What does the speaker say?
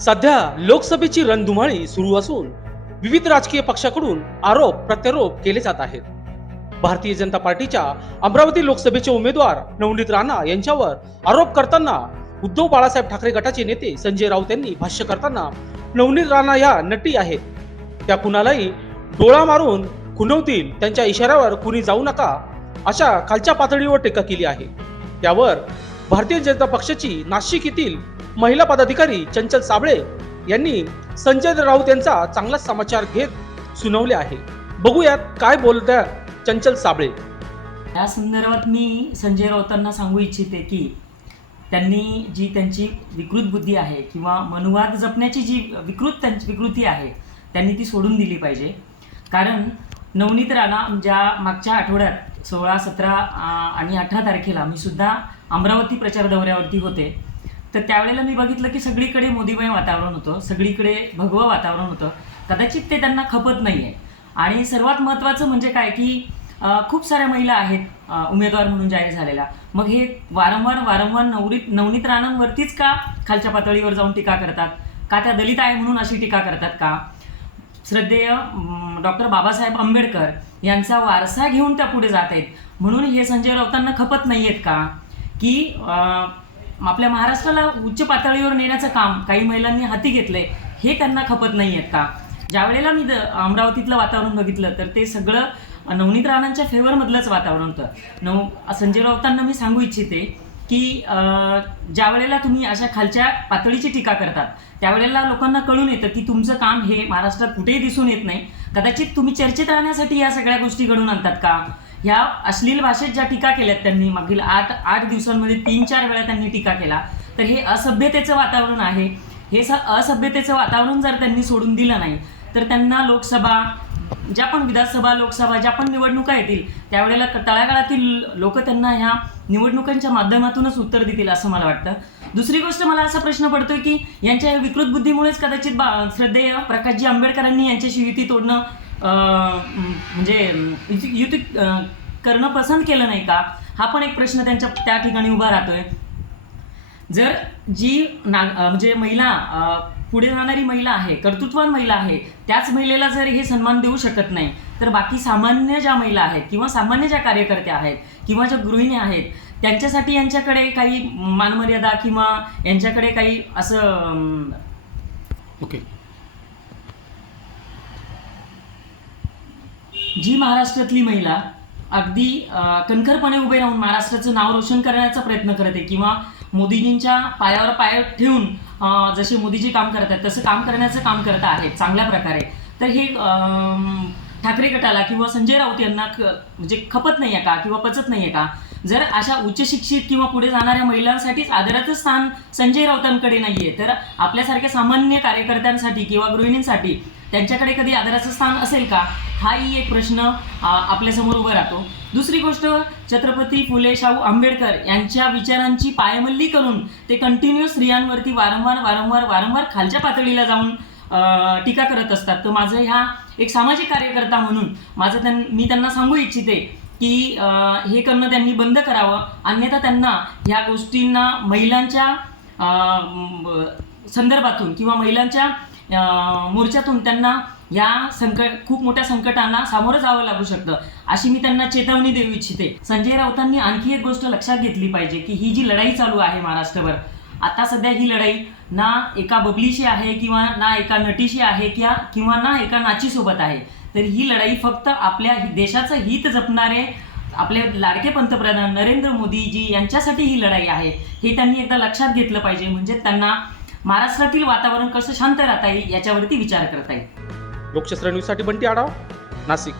सध्या लोकसभेची रणधुमाळी सुरू असून विविध राजकीय पक्षाकडून आरोप प्रत्यारोप केले जात आहेत. भारतीय जनता पार्टीच्या अमरावती लोकसभेचे उमेदवार नवनीत राणा यांच्यावर आरोप करताना उद्धव बाळासाहेब ठाकरे गटाचे नेते संजय राऊत यांनी भाष्य करताना नवनीत राणा या नटी आहेत. त्या कुणालाही डोळा मारून खुनवतील त्यांच्या इशाऱ्यावर कुणी जाऊ नका अशा खालच्या पातळीवर टीका केली आहे. त्यावर भारतीय जनता पक्षाची नाशिक येथील महिला पदाधिकारी चंचल साबळे यांनी संजय राऊत यांचा चांगलाच समाचार घेत सुनावले आहे. बघूयात काय बोलत्या चंचल साबळे. या संदर्भात मी संजय राऊतांना सांगू इच्छिते की त्यांनी जी त्यांची विकृत बुद्धी आहे किंवा मनुवाद जपण्याची जी विकृत त्यांची विकृती आहे त्यांनी ती सोडून दिली पाहिजे. कारण नवनीत राणा ज्या मागच्या आठवड्यात सोळा सतरा आणि अठरा तारखेला मी सुद्धा अमरावती प्रचार दौऱ्यावरती होते. तर त्यावेळेला मी बघितलं की सगळीकडे मोदीमय वातावरण होतं सगळीकडे भगवं वातावरण होतं. कदाचित ते त्यांना खपत नाही आहे आणि सर्वात महत्त्वाचं म्हणजे काय की खूप साऱ्या महिला आहेत उमेदवार म्हणून जाहीर झालेल्या. मग हे वारंवार वारंवार नवरीत नवनीत राणांवरतीच का खालच्या पातळीवर जाऊन टीका करतात? का त्या दलित आहे म्हणून अशी टीका करतात का? श्रद्धेय डॉक्टर बाबासाहेब आंबेडकर यांचा वारसा घेऊन त्या पुढे जात आहेत. म्हणून हे संजय राऊतांना खपत नाही आहेत का की आपल्या महाराष्ट्राला उच्च पातळीवर नेण्याचं काम काही महिलांनी हाती घेतलंय हे त्यांना खपत नाही आहेत का? ज्या वेळेला मी अमरावतीतलं वातावरण बघितलं तर ते सगळं नवनीत राणांच्या फेवरमधलंच वातावरण होतं. नव संजय राऊतांना मी सांगू इच्छिते की ज्या वेळेला तुम्ही अशा खालच्या पातळीची टीका करतात त्यावेळेला लोकांना कळून येतं की तुमचं काम हे महाराष्ट्रात कुठेही दिसून येत नाही. कदाचित तुम्ही चर्चेत राहण्यासाठी या सगळ्या गोष्टी घडून आणतात का? ह्या अश्लील भाषेत ज्या टीका केल्यात त्यांनी मागील आठ आठ दिवसांमध्ये तीन चार वेळा त्यांनी टीका केला तर हे असभ्यतेचं वातावरण आहे. हे स असभ्यतेचं वातावरण जर त्यांनी सोडून दिलं नाही तर त्यांना लोकसभा ज्या पण विधानसभा लोकसभा ज्या पण निवडणुका येतील त्यावेळेला तळागाळातील लोक त्यांना ह्या निवडणुकांच्या माध्यमातूनच उत्तर देतील असं मला वाटतं. दुसरी गोष्ट मला असा प्रश्न पडतोय की यांच्या विकृत बुद्धीमुळेच कदाचित बा श्रद्धेय प्रकाशजी आंबेडकरांनी यांच्याशी युती तोडणं म्हणजे युद्ध युती करणं पसंत केलं नाही का? हा पण एक प्रश्न त्यांच्या त्या ठिकाणी उभा राहतोय. जर जी ना म्हणजे महिला पुढे जाणारी महिला आहे कर्तृत्वान महिला आहे त्याच महिलेला जर हे सन्मान देऊ शकत नाही तर बाकी सामान्य ज्या महिला आहेत किंवा सामान्य ज्या कार्यकर्त्या आहेत किंवा ज्या गृहिणी आहेत त्यांच्यासाठी यांच्याकडे काही मानमर्यादा किंवा यांच्याकडे काही असं ओके. जी महाराष्ट्रातली महिला अगदी कणखरपणे उभे राहून महाराष्ट्राचं नाव रोशन करण्याचा प्रयत्न करते किंवा मोदीजींच्या पायावर पाय ठेवून जसे मोदीजी काम करतात तसं काम करण्याचं काम करत आहेत चांगल्या प्रकारे. तर हे ठाकरे गटाला किंवा संजय राऊत यांना ख म्हणजे खपत नाही आहे का किंवा पचत नाही आहे का? जर अशा उच्च शिक्षित किंवा पुढे जाणाऱ्या महिलांसाठीच आदराचं स्थान संजय राऊतांकडे नाही आहे तर आपल्यासारख्या सामान्य कार्यकर्त्यांसाठी किंवा गृहिणींसाठी त्यांच्याकडे कधी आदराचं स्थान असेल का? हाही एक प्रश्न आपल्यासमोर उभा राहतो. दुसरी गोष्ट छत्रपती फुले शाहू आंबेडकर यांच्या विचारांची पायमल्ली करून ते कंटिन्यू स्त्रियांवरती वारंवार वारंवार वारंवार खालच्या पातळीला जाऊन टीका करत असतात. तर माझं ह्या एक सामाजिक कार्यकर्ता म्हणून माझं त्यां मी त्यांना सांगू इच्छिते की हे करणं त्यांनी बंद करावं. अन्यथा त्यांना ह्या गोष्टींना महिलांच्या संदर्भातून किंवा महिलांच्या मोर्चातून त्यांना या संकट खूप मोठ्या संकटांना सामोरं जावं लागू शकतं अशी मी त्यांना चेतावणी देऊ इच्छिते. संजय राऊतांनी आणखी एक गोष्ट लक्षात घेतली पाहिजे की ही जी लढाई चालू आहे महाराष्ट्रभर आता सध्या ही लढाई ना एका बबलीशी आहे किंवा ना एका नटीशी आहे किंवा किंवा ना एका नाचीसोबत आहे. तर ही लढाई फक्त आपल्या देशाचं हित जपणारे आपले लाडके पंतप्रधान नरेंद्र मोदीजी यांच्यासाठी ही लढाई आहे हे त्यांनी एकदा लक्षात घेतलं पाहिजे. म्हणजे त्यांना महाराष्ट्रातील वातावरण कसं शांत राहता येईल याच्यावरती विचार करता येईल. लोकशास्त्र न्यूजसाठी बंटी आढाव नाशिक.